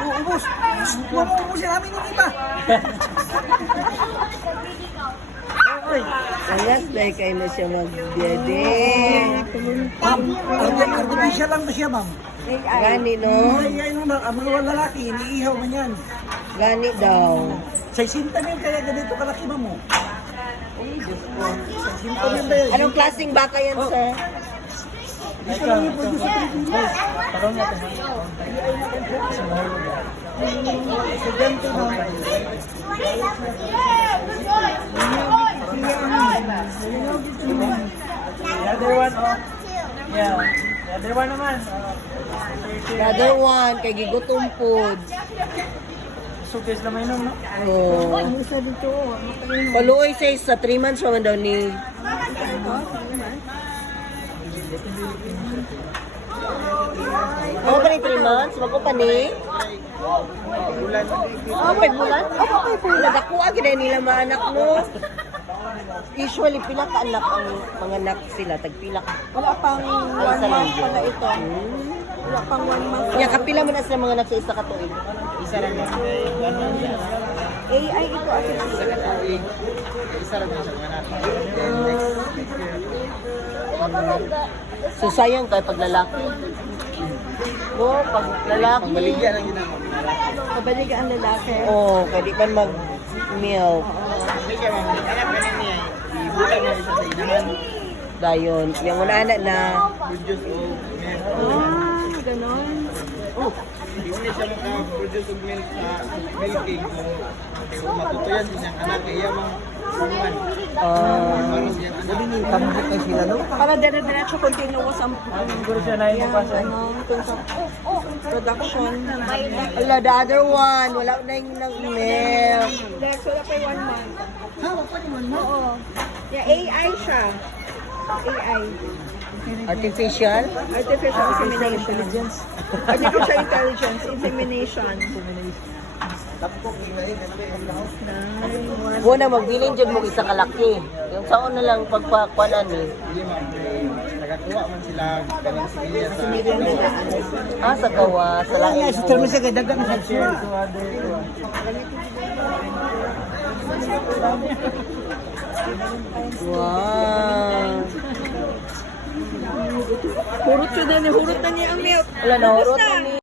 Ubus. Ubusin namin yung iba. Alas, dahil kayo na siya mag-dede. Ma'am, artificial lang ba siya, ma'am? Gani, no? Ay, ang mga lalaki, iniihaw man yan. Gani daw. Sa sinta na yun, kaya ganito kalaki, ma'am mo. Sa sinta na yun ba yan? Anong klaseng baka yan, sir? Gusto lang yung produce sa Pilipinas. Sa ganito, ma'am. The other one, oh. Yeah. The other one naman. The other one, kay gigutom food. Suggest naman yun, no? Oh. Paluoy sa 3 months naman daw ni. Ano pa ni 3 months? Wag ko pa ni? Oh, 5 bulan? Oh, 5 bulan. Nagakuha, ginay nila mga anak mo. Usually, pila ka anak ang mga anak sila? Tagpila ka. Wala pang 1 month pala ito. Wala pang 1 month. Kaya kapila mo na sila mga anak sa isa katuig. Isa lang yan. AI ito at Isa ka tawig. Isa lang yan sa mga natin. So, sayang tayo pag lalaki. Oh, pag lalaki. Pagbaligyan ang ginagawa. kabaliga ang lalaki. Oh, pwede pa mag-milk. Hindi ka ma'am. Anak ka na niya. Ibutan mo isa sa inahan. Dayon. Yung una anak na, Produce o milk. Ah, ganon. Hindi mo na siya maka-produce o milk sa milking. Kung matutuyan din ang anak, kaya mga suman. Parang yan anak. Tambok kayo sila, no? Para dire-diretso continuous ang Siguro siya na yung pasa. itong sa production. ala, the other one, wala na yung milk. Lex, wala pa yung 1 month. Oo. Yeah, AI siya. AI. Artificial? Artificial insemination. Artificial intelligence insemination. Muna, magbilin dyan mo isa kalaki. Yung saon na lang pagpakwanan eh. Hindi ma'am. Nagakuha man sila kaning similya sa Ah, sa gawa, sa Wala nga, lain sa mo. termo siya, dagang sa siya. Wow. Hurot siya na, hurot na niya ang milk. Wala na, hurot na ni.